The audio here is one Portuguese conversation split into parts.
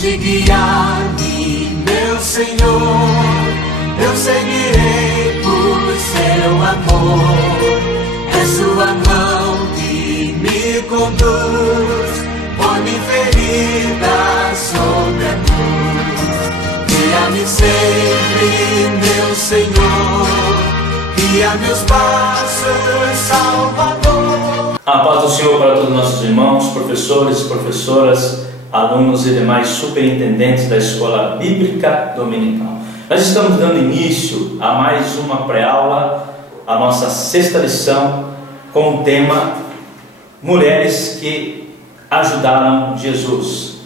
onde guiar-me, meu Senhor. Eu seguirei por seu amor. É sua mão que me conduz, põe-me ferida sobre a cruz. Guia-me sempre, meu Senhor, guia meus passos, Salvador. A paz do Senhor para todos os nossos irmãos, professores, professoras, alunos e demais superintendentes da Escola Bíblica Dominical. Nós estamos dando início a mais uma pré-aula, a nossa sexta lição, com o tema Mulheres que ajudaram Jesus.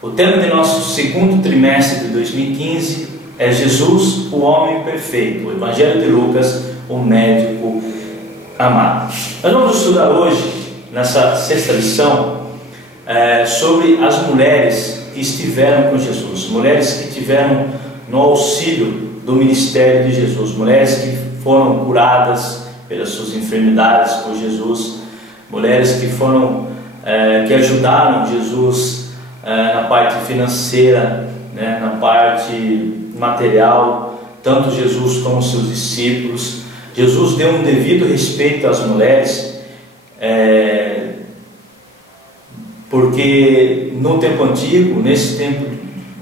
O tema de nosso segundo trimestre de 2015 é Jesus, o homem perfeito, o Evangelho de Lucas, o médico amado. Nós vamos estudar hoje, nessa sexta lição, sobre as mulheres que estiveram com Jesus, mulheres que tiveram no auxílio do ministério de Jesus, mulheres que foram curadas pelas suas enfermidades por Jesus, mulheres que foram que ajudaram Jesus na parte financeira, né, na parte material, tanto Jesus como seus discípulos. Jesus deu um devido respeito às mulheres, porque no tempo antigo, nesse tempo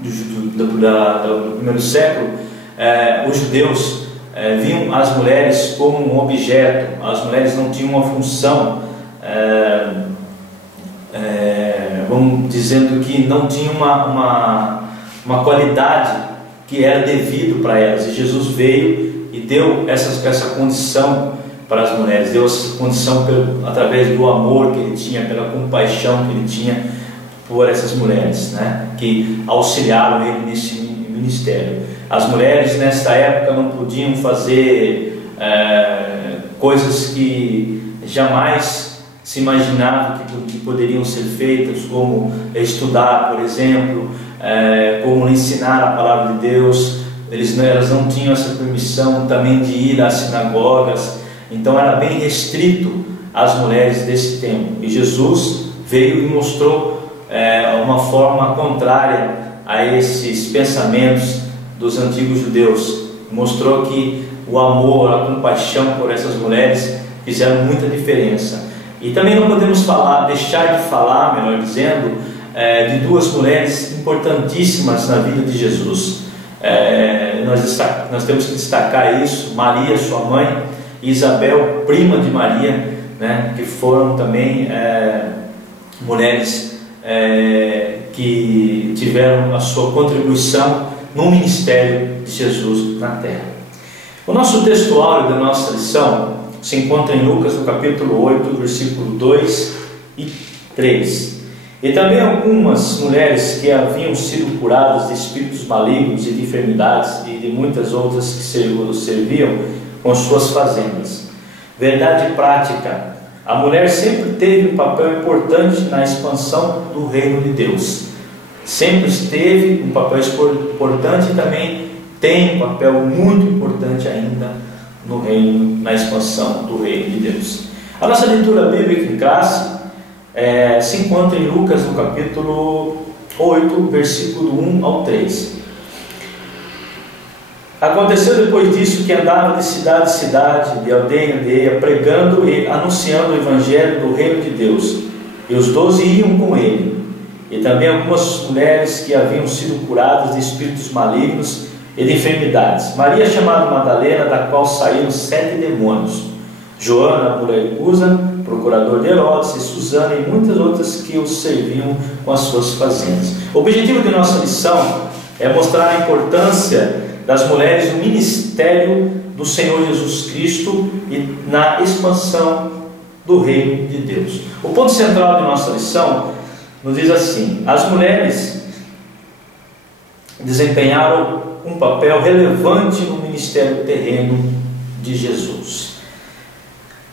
do primeiro século, os judeus viam as mulheres como um objeto. As mulheres não tinham uma função, vamos dizendo que não tinham uma qualidade que era devido para elas, e Jesus veio e deu essa condição para as mulheres, deu essa condição através do amor que ele tinha, pela compaixão que ele tinha por essas mulheres, né, que auxiliaram ele nesse ministério. As mulheres nesta época não podiam fazer coisas que jamais se imaginava que poderiam ser feitas, como estudar, por exemplo, como ensinar a palavra de Deus. Elas não tinham essa permissão também de ir às sinagogas, então era bem restrito às mulheres desse tempo. E Jesus veio e mostrou uma forma contrária a esses pensamentos dos antigos judeus. Mostrou que o amor, a compaixão por essas mulheres fizeram muita diferença. E também não podemos deixar de falar, melhor dizendo, de duas mulheres importantíssimas na vida de Jesus. Nós temos que destacar isso: Maria, sua mãe, e Isabel, prima de Maria, né, que foram também mulheres que tiveram a sua contribuição no ministério de Jesus na terra. O nosso textuário da nossa lição se encontra em Lucas, no capítulo 8, versículo 2 e 3. E também algumas mulheres que haviam sido curadas de espíritos malignos e de enfermidades e de muitas outras que serviam com suas fazendas. Verdade prática: a mulher sempre teve um papel importante na expansão do reino de Deus. Sempre esteve um papel importante e também tem um papel muito importante ainda no reino, na expansão do reino de Deus. A nossa leitura bíblica em classe se encontra em Lucas, no capítulo 8, versículo 1 ao 3. Aconteceu depois disso que andava de cidade em cidade, de aldeia em aldeia, pregando e anunciando o evangelho do reino de Deus. E os 12 iam com ele, e também algumas mulheres que haviam sido curadas de espíritos malignos e de enfermidades. Maria, chamada Madalena, da qual saíram 7 demônios. Joana, mulher de Cusa, procurador de Herodes, e Susana e muitas outras que os serviam com as suas fazendas. O objetivo de nossa lição é mostrar a importância das mulheres no ministério do Senhor Jesus Cristo e na expansão do reino de Deus. O ponto central de nossa lição nos diz assim: as mulheres desempenharam um papel relevante no ministério terreno de Jesus.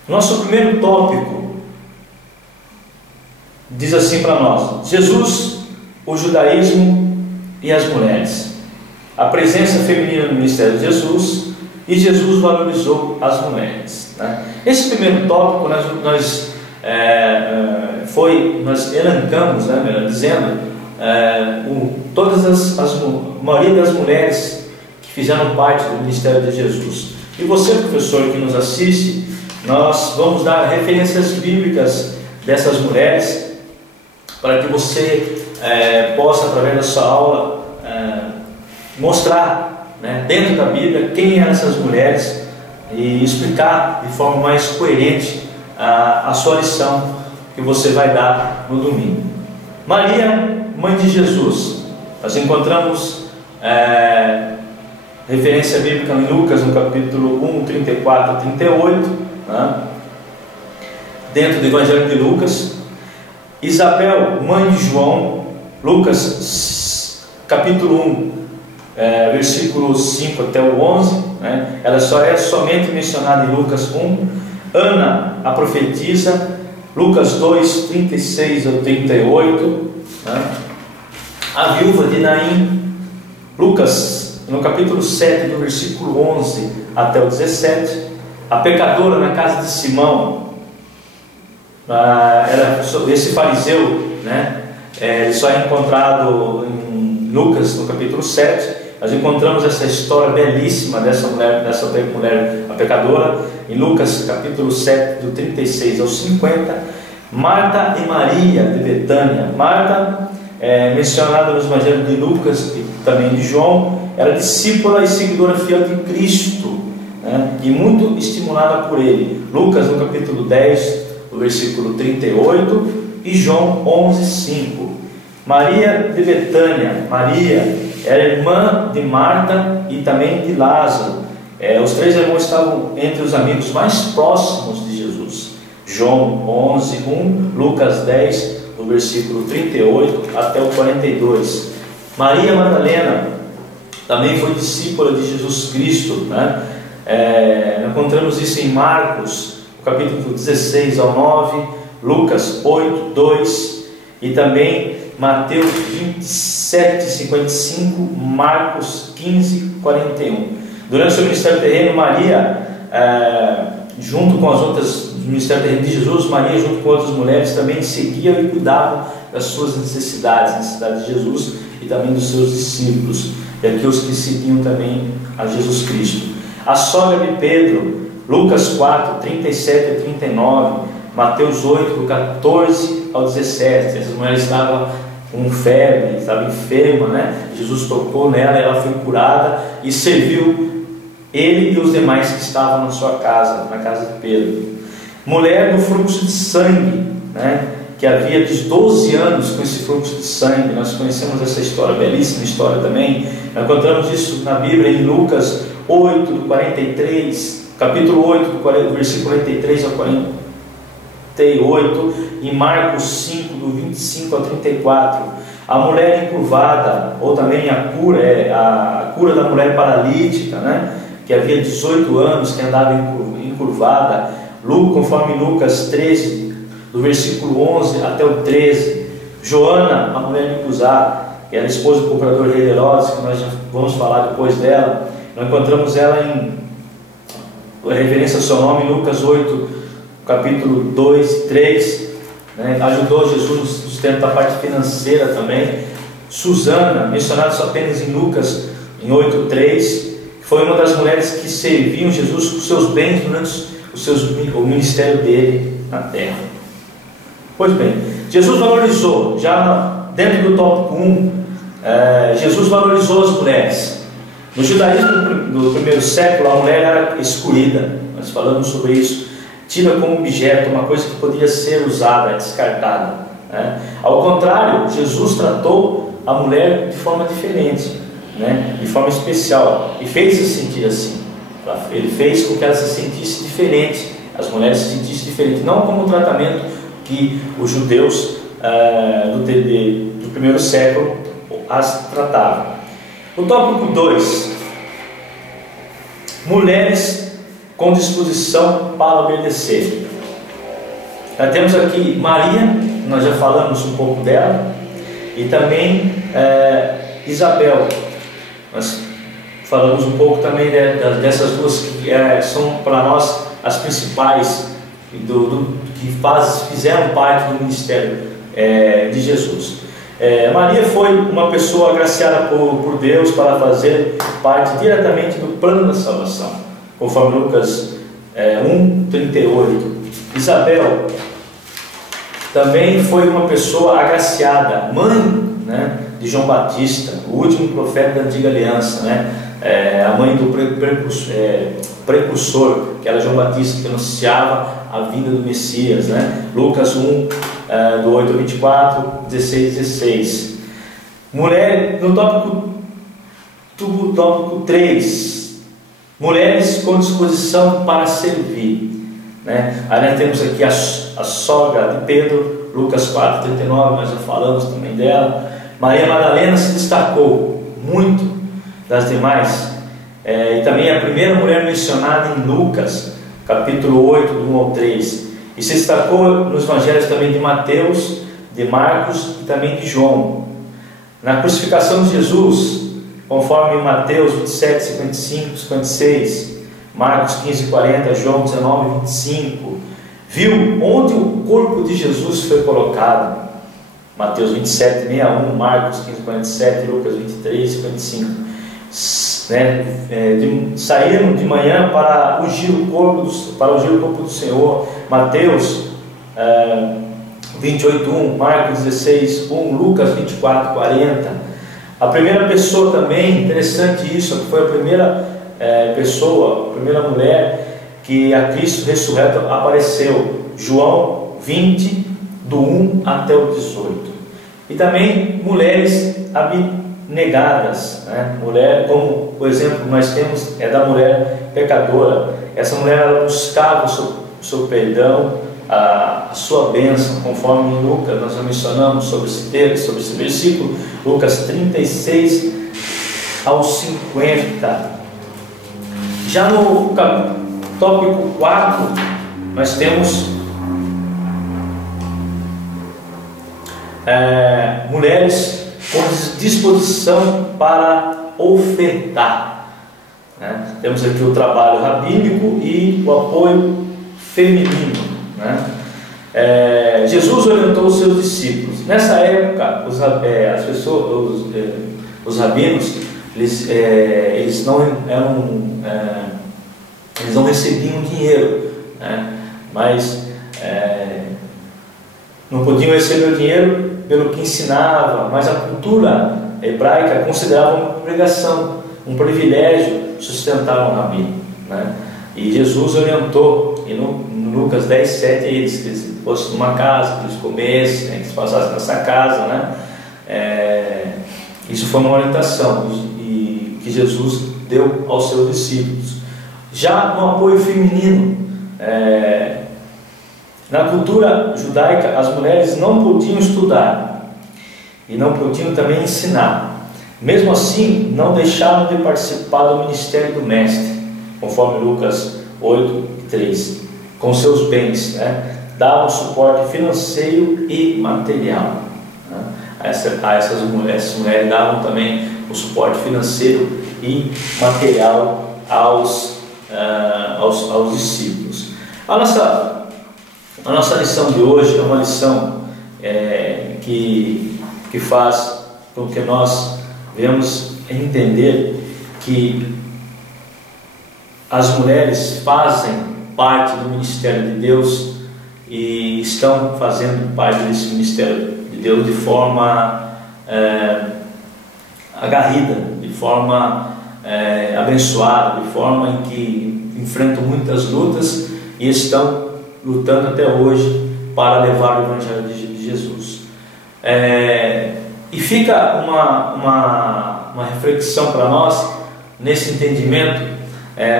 Nosso primeiro tópico diz assim para nós: Jesus, o judaísmo e as mulheres. A presença feminina no ministério de Jesus, e Jesus valorizou as mulheres, né? Esse primeiro tópico nós elencamos, né, melhor dizendo, a maioria das mulheres que fizeram parte do ministério de Jesus. E você, professor, que nos assiste, nós vamos dar referências bíblicas dessas mulheres para que você possa, através da sua aula, mostrar, né, dentro da Bíblia quem eram essas mulheres e explicar de forma mais coerente a sua lição que você vai dar no domingo. Maria, mãe de Jesus. Nós encontramos referência bíblica em Lucas, no capítulo 1, 34 e 38, né? Dentro do Evangelho de Lucas. Isabel, mãe de João, Lucas, capítulo 1, versículos 5 até o 11, né? Ela só é somente mencionada em Lucas 1. Ana, a profetisa, Lucas 2, 36 ao 38, né? A viúva de Naim, Lucas, no capítulo 7, do versículo 11 até o 17. A pecadora na casa de Simão, esse fariseu, né? Ele só é encontrado em Lucas, no capítulo 7. Nós encontramos essa história belíssima dessa mulher, a pecadora, em Lucas capítulo 7, do 36 ao 50. Marta e Maria de Betânia. Marta, mencionada nos evangelhos de Lucas e também de João, era discípula e seguidora fiel de Cristo, né? E muito estimulada por ele. Lucas no capítulo 10, do versículo 38, e João 11, 5. Maria de Betânia. Maria era irmã de Marta e também de Lázaro. Os três irmãos estavam entre os amigos mais próximos de Jesus. João 11, 1, Lucas 10, do versículo 38 até o 42. Maria Madalena também foi discípula de Jesus Cristo, né? Encontramos isso em Marcos, capítulo 16 ao 9, Lucas 8, 2, e também Mateus 27, 55, Marcos 15, 41. Durante o seu ministério terreno, Maria, junto com as outras, no ministério terreno de Jesus, Maria, junto com outras mulheres, também seguiam e cuidavam das suas necessidades de Jesus e também dos seus discípulos, e aqueles que seguiam também a Jesus Cristo. A sogra de Pedro, Lucas 4, 37 e 39, Mateus 8, do 14 ao 17. Essa mulher estava com febre, estava enferma, né? Jesus tocou nela, ela foi curada e serviu ele e os demais que estavam na sua casa, na casa de Pedro. Mulher do fluxo de sangue, né? Que havia de 12 anos com esse fluxo de sangue. Nós conhecemos essa história, belíssima história também. Nós encontramos isso na Bíblia em Lucas 8, do 43, capítulo 8, do versículo 43 ao 48, e Marcos 5, do 25 ao 34. A mulher encurvada, ou também a cura da mulher paralítica, né? Que havia 18 anos, que andava encurvada, conforme Lucas 13, do versículo 11 até o 13. Joana, a mulher de Cusá, que era esposa do procurador rei Herodes, que nós já vamos falar depois dela. Nós encontramos ela em referência ao seu nome em Lucas 8, capítulo 2 e 3, né? Ajudou Jesus no sustento da parte financeira também. Susana, mencionada só apenas em Lucas em 8:3, foi uma das mulheres que serviam Jesus com seus bens durante o ministério dele na terra. Pois bem, Jesus valorizou, já dentro do tópico 1, Jesus valorizou as mulheres. No judaísmo do primeiro século, a mulher era excluída. Nós falamos sobre isso, tida como objeto, uma coisa que podia ser usada, descartada, né? Ao contrário, Jesus tratou a mulher de forma diferente, né? De forma especial, e fez se sentir assim. Ele fez com que ela se sentisse diferente, as mulheres se sentissem diferentes, não como o tratamento que os judeus do primeiro século as tratavam. O tópico 2: mulheres com disposição para obedecer. Nós temos aqui Maria, nós já falamos um pouco dela, e também Isabel. Nós falamos um pouco também dessas duas que são para nós as principais que fizeram parte do ministério de Jesus. Maria foi uma pessoa agraciada por Deus para fazer parte diretamente do plano da salvação, conforme Lucas 1:38. Isabel também foi uma pessoa agraciada, mãe, né, de João Batista, o último profeta da antiga aliança, né? A mãe do precursor, que era João Batista, que anunciava a vinda do Messias, né? Lucas 1, do 8 ao 24, 16. Mulher, no tópico 3, mulheres com disposição para servir, né? Aí nós temos aqui a sogra de Pedro, Lucas 4:39, nós já falamos também dela. Maria Madalena se destacou muito das demais, e também é a primeira mulher mencionada em Lucas, capítulo 8, do 1 ao 3, e se destacou nos evangelhos também de Mateus, de Marcos e também de João. Na crucificação de Jesus, conforme Mateus 27:55-56, Marcos 15:40, João 19:25, viu onde o corpo de Jesus foi colocado. Mateus 27:61, Marcos 15:47, Lucas 23:55. Saíram de manhã para ungir o corpo do Senhor. Mateus 28:1, Marcos 16:1, Lucas 24:40. A primeira pessoa também, interessante isso, foi a primeira pessoa, a primeira mulher que a Cristo ressurreto apareceu, João 20, do 1 até o 18. E também mulheres abnegadas, né? Mulher, como o exemplo que nós temos é da mulher pecadora. Essa mulher, ela buscava o seu perdão, a sua bênção, conforme em Lucas nós já mencionamos sobre esse texto, sobre esse versículo, Lucas 36 ao 50. Já no tópico 4, nós temos mulheres com disposição para ofertar, né? Temos aqui o trabalho rabínico e o apoio feminino, né? Jesus orientou os seus discípulos. Nessa época, os rabinos, eles não recebiam dinheiro, né? Mas não podiam receber o dinheiro pelo que ensinava, mas a cultura hebraica considerava uma obrigação, um privilégio sustentar um rabino, né? E Jesus orientou, e no Lucas 10:7, eles que eles fossem numa casa, que eles comessem, né, que eles passassem nessa casa, né? Isso foi uma orientação que Jesus deu aos seus discípulos. Já no apoio feminino, na cultura judaica, as mulheres não podiam estudar e não podiam também ensinar. Mesmo assim, não deixaram de participar do ministério do mestre, conforme Lucas 8:3, com seus bens, né? Davam suporte financeiro e material, né? Essas mulheres davam também o suporte financeiro e material aos discípulos. A nossa lição de hoje é uma lição que faz com que nós venhamos entender que as mulheres fazem parte do ministério de Deus e estão fazendo parte desse ministério de Deus de forma aguerrida, de forma abençoada, de forma em que enfrentam muitas lutas e estão lutando até hoje para levar o Evangelho de Jesus. E fica uma reflexão para nós nesse entendimento,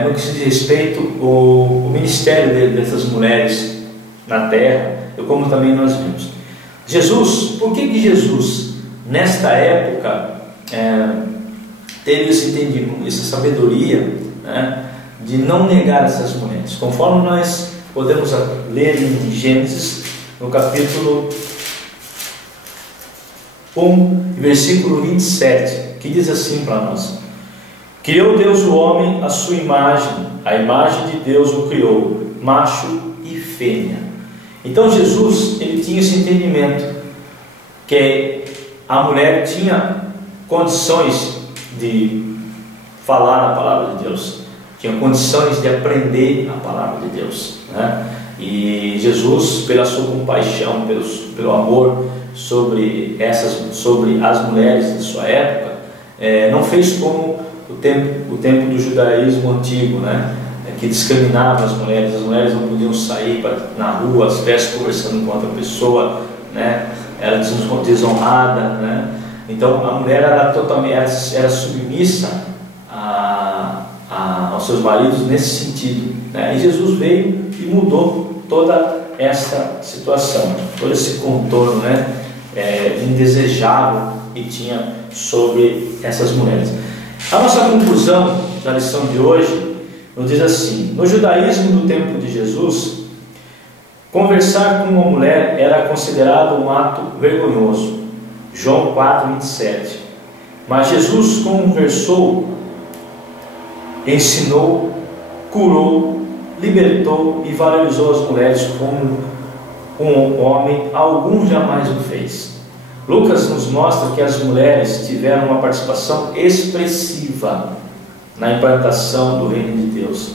no que se diz respeito ao ministério dessas mulheres na terra, e como também nós vimos. Jesus, por que Jesus, nesta época, teve esse entendimento, essa sabedoria, né, de não negar essas mulheres? Conforme nós podemos ler em Gênesis, no capítulo 1, versículo 27, que diz assim para nós: criou Deus o homem à sua imagem, a imagem de Deus o criou, macho e fêmea. Então Jesus, ele tinha esse entendimento, que a mulher tinha condições de falar a palavra de Deus, tinha condições de aprender a palavra de Deus, né? E Jesus, pela sua compaixão, pelo amor sobre as mulheres de sua época, não fez como o tempo do judaísmo antigo, né? Que discriminava as mulheres não podiam sair na rua às vezes conversando com outra pessoa, né? Era desonrada, né? Então a mulher era submissa aos seus maridos nesse sentido, né? E Jesus veio e mudou toda essa situação, todo esse contorno, né? Indesejável que tinha sobre essas mulheres. A nossa conclusão da lição de hoje nos diz assim: no judaísmo do tempo de Jesus, conversar com uma mulher era considerado um ato vergonhoso. João 4:27. Mas Jesus conversou, ensinou, curou, libertou e valorizou as mulheres como um homem algum jamais o fez. Lucas nos mostra que as mulheres tiveram uma participação expressiva na implantação do reino de Deus.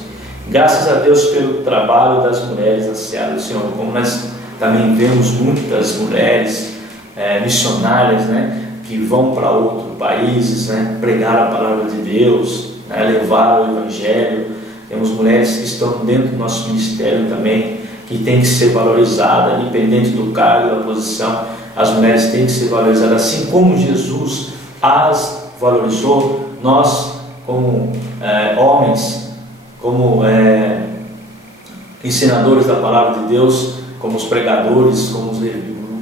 Graças a Deus pelo trabalho das mulheres da seara do Senhor, como nós também vemos muitas mulheres missionárias, né, que vão para outros países, né, pregar a palavra de Deus, né, levar o Evangelho. Temos mulheres que estão dentro do nosso ministério também, que tem que ser valorizada, independente do cargo, da posição. As mulheres têm que ser valorizadas, assim como Jesus as valorizou. Nós, como homens, como ensinadores da palavra de Deus, como os pregadores, como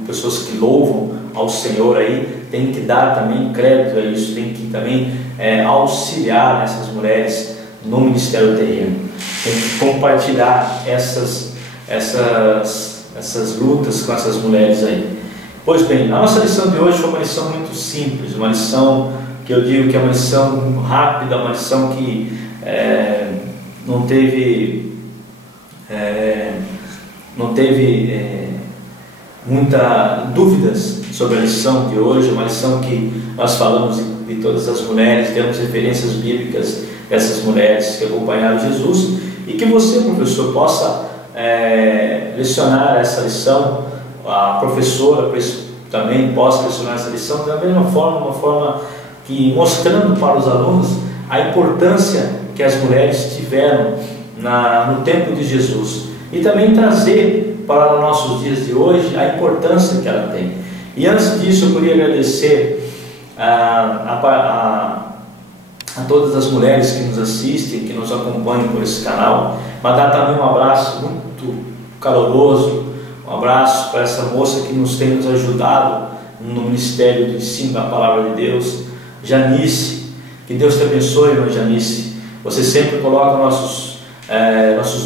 pessoas que louvam ao Senhor aí, tem que dar também crédito a isso, tem que também auxiliar essas mulheres no ministério terreno, tem que compartilhar essas lutas com essas mulheres aí. Pois bem, a nossa lição de hoje foi uma lição muito simples, uma lição que eu digo que é uma lição rápida, uma lição que não teve muitas dúvidas sobre a lição de hoje, uma lição que nós falamos de todas as mulheres, temos referências bíblicas dessas mulheres que acompanharam Jesus, e que você, professor, possa lecionar essa lição, a professora também possa lecionar essa lição da mesma forma, uma forma que mostrando para os alunos a importância que as mulheres tiveram no tempo de Jesus, e também trazer para os nossos dias de hoje a importância que ela tem. E antes disso eu queria agradecer a todas as mulheres que nos assistem, que nos acompanham por esse canal, mas dar também um abraço muito caloroso, um abraço para essa moça que tem nos ajudado no ministério do ensino da palavra de Deus, Janice. Que Deus te abençoe, irmã Janice. Você sempre coloca nossos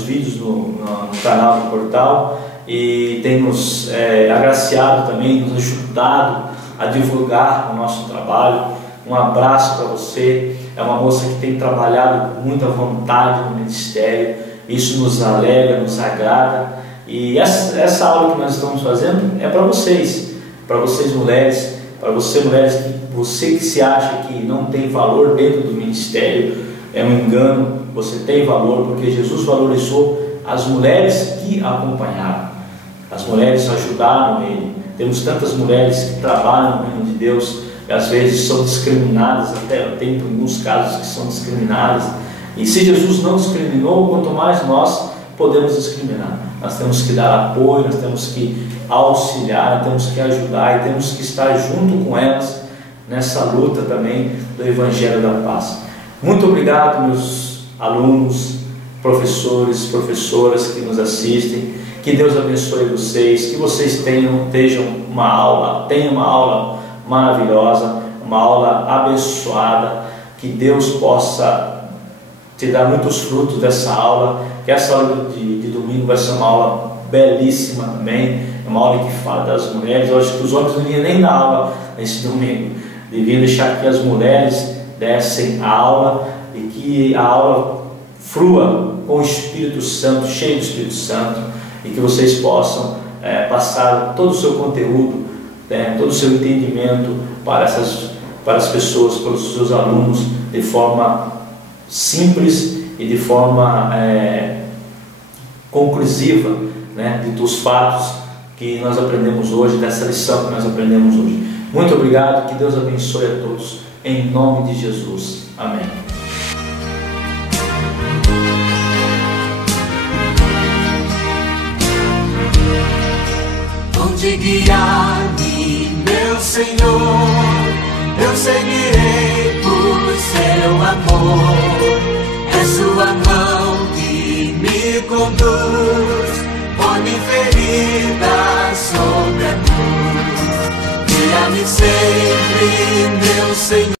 vídeos no canal do portal e tem nos agraciado também, nos ajudado a divulgar o nosso trabalho. Um abraço para você. É uma moça que tem trabalhado com muita vontade no ministério. Isso nos alegra, nos agrada. E essa aula que nós estamos fazendo é para vocês mulheres, para você mulheres, você que se acha que não tem valor dentro do ministério, é um engano. Você tem valor, porque Jesus valorizou as mulheres que acompanharam, as mulheres ajudaram Ele. Temos tantas mulheres que trabalham no reino de Deus e às vezes são discriminadas, até tem alguns casos que são discriminadas, e se Jesus não discriminou, quanto mais nós podemos discriminar. Nós temos que dar apoio, nós temos que auxiliar, nós temos que ajudar e temos que estar junto com elas nessa luta também do Evangelho da Paz. Muito obrigado, meus alunos, professores, professoras que nos assistem. Que Deus abençoe vocês, que vocês tenham uma aula maravilhosa, uma aula abençoada, que Deus possa te dar muitos frutos dessa aula, que essa aula de domingo vai ser uma aula belíssima também, uma aula que fala das mulheres. Eu acho que os homens não deviam nem dar aula nesse domingo, deviam deixar que as mulheres dessem a aula e que a aula flua com o Espírito Santo, cheio do Espírito Santo, e que vocês possam passar todo o seu conteúdo, todo o seu entendimento para as pessoas, para os seus alunos, de forma simples e de forma conclusiva, né, dos fatos que nós aprendemos hoje, dessa lição que nós aprendemos hoje. Muito obrigado, que Deus abençoe a todos, em nome de Jesus. Amém. Onde guiar-me, meu Senhor, eu seguirei por seu amor. É sua mão que me conduz, põe-me ferida sobre a cruz. Guia-me sempre, meu Senhor.